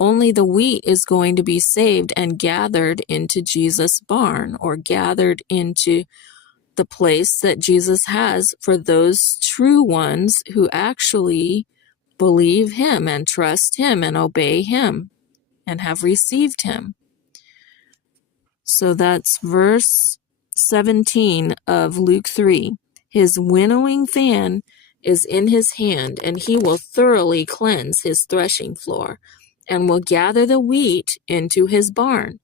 only the wheat is going to be saved and gathered into Jesus' barn, or gathered into the place that Jesus has for those true ones who actually believe him and trust him and obey him and have received him. So that's verse 17 of Luke 3. His winnowing fan is in his hand, and he will thoroughly cleanse his threshing floor, and will gather the wheat into his barn,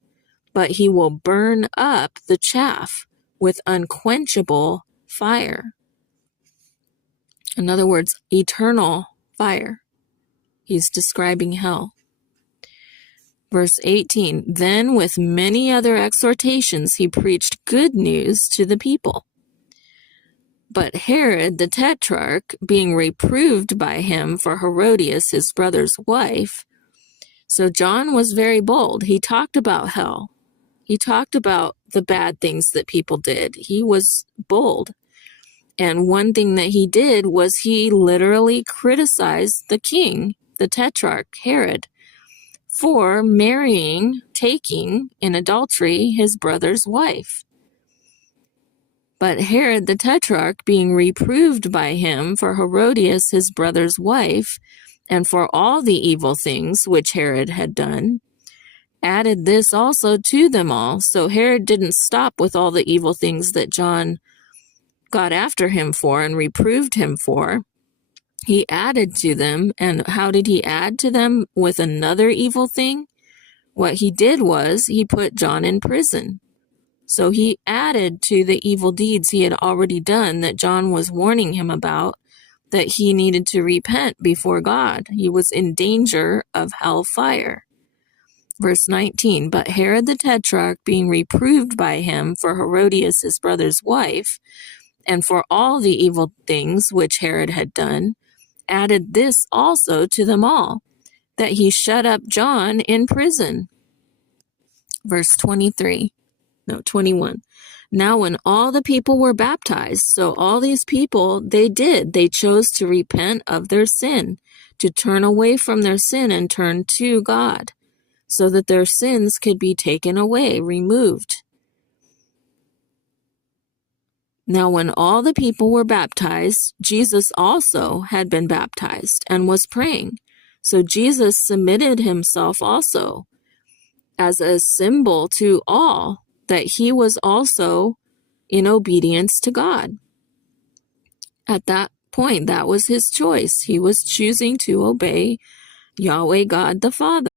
but he will burn up the chaff with unquenchable fire. In other words, eternal fire. He's describing hell. Verse 18, then with many other exhortations he preached good news to the people. But Herod the Tetrarch, being reproved by him for Herodias his brother's wife, so John was very bold. He talked about hell. He talked about the bad things that people did. He was bold. And one thing that he did was he literally criticized the king, the Tetrarch, Herod, for taking in adultery his brother's wife. But Herod the Tetrarch, being reproved by him for Herodias his brother's wife, and for all the evil things which Herod had done, added this also to them all. So Herod didn't stop with all the evil things that John got after him for and reproved him for. He added to them. And how did he add to them? With another evil thing? What he did was he put John in prison. So he added to the evil deeds he had already done that John was warning him about, that he needed to repent before God. He was in danger of hellfire. Verse 19, but Herod the Tetrarch, being reproved by him for Herodias his brother's wife, and for all the evil things which Herod had done, added this also to them all, that he shut up John in prison. Verse 21. Now when all the people were baptized, so all these people, they chose to repent of their sin, to turn away from their sin and turn to God, so that their sins could be taken away, removed. Now when all the people were baptized, Jesus also had been baptized and was praying. So Jesus submitted himself also as a symbol to all, that he was also in obedience to God. At that point, that was his choice. He was choosing to obey Yahweh God the Father.